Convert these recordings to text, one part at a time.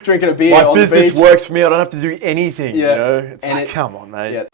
Drinking a beer My on the business beach. works for me. I don't have to do anything. Yeah. You know, it's And like, come on, mate. Yeah.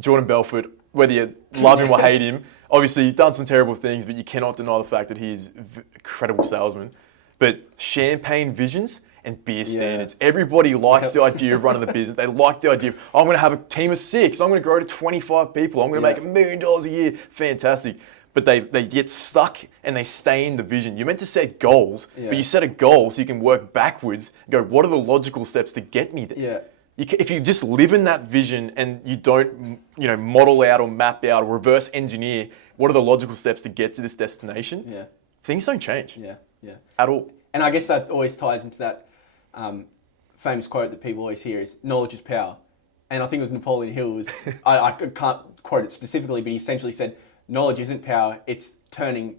Jordan Belfort, whether you love him or hate him, obviously you've done some terrible things, but you cannot deny the fact that he's an incredible salesman. But champagne visions and beer standards. Everybody likes the idea of running the business. They like the idea of, I'm going to have a team of 6. I'm going to grow to 25 people. I'm going to make $1 million a year. Fantastic. But they get stuck and they stay in the vision. You're meant to set goals, but you set a goal so you can work backwards and go, what are the logical steps to get me there? Yeah. If you just live in that vision and you don't, model out or map out or reverse engineer what are the logical steps to get to this destination, things don't change. At all. And I guess that always ties into that famous quote that people always hear is, knowledge is power. And I think it was Napoleon Hill. I can't quote it specifically, but he essentially said, knowledge isn't power, it's turning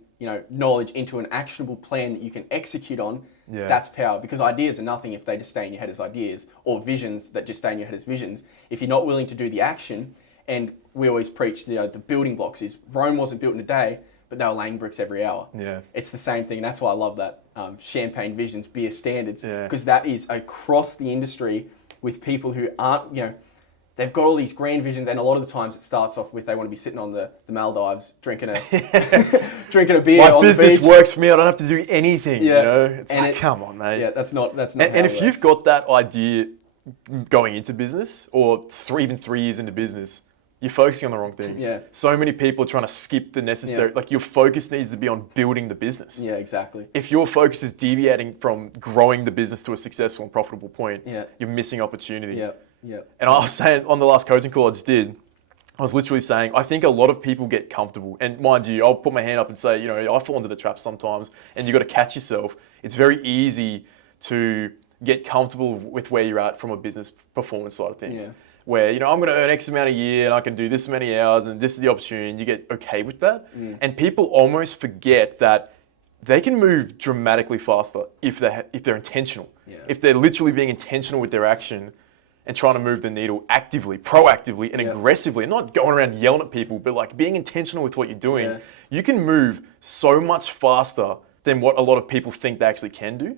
knowledge into an actionable plan that you can execute on. That's power, because ideas are nothing if they just stay in your head as ideas, or visions that just stay in your head as visions. If you're not willing to do the action, and we always preach the building blocks is Rome wasn't built in a day, but they were laying bricks every hour. It's the same thing, and that's why I love that champagne visions, beer standards, because that is across the industry with people who aren't, they've got all these grand visions, and a lot of the times it starts off with they want to be sitting on the Maldives drinking a drinking a beer My on the business beach. works for me. I don't have to do anything. It's And like, come on, mate. Yeah, that's not. And if you've got that idea going into business, or even 3 years into business, you're focusing on the wrong things. So many people are trying to skip the necessary. Like, your focus needs to be on building the business. Exactly. If your focus is deviating from growing the business to a successful and profitable point, you're missing opportunity. And I was saying on the last coaching call I just did, I was literally saying, I think a lot of people get comfortable. And mind you, I'll put my hand up and say, I fall into the trap sometimes, and you've got to catch yourself. It's very easy to get comfortable with where you're at from a business performance side of things. Where, I'm going to earn X amount a year and I can do this many hours and this is the opportunity, and you get okay with that. And people almost forget that they can move dramatically faster if they're intentional. If they're literally being intentional with their action and trying to move the needle actively, proactively, and aggressively, and not going around yelling at people, but like being intentional with what you're doing, you can move so much faster than what a lot of people think they actually can do.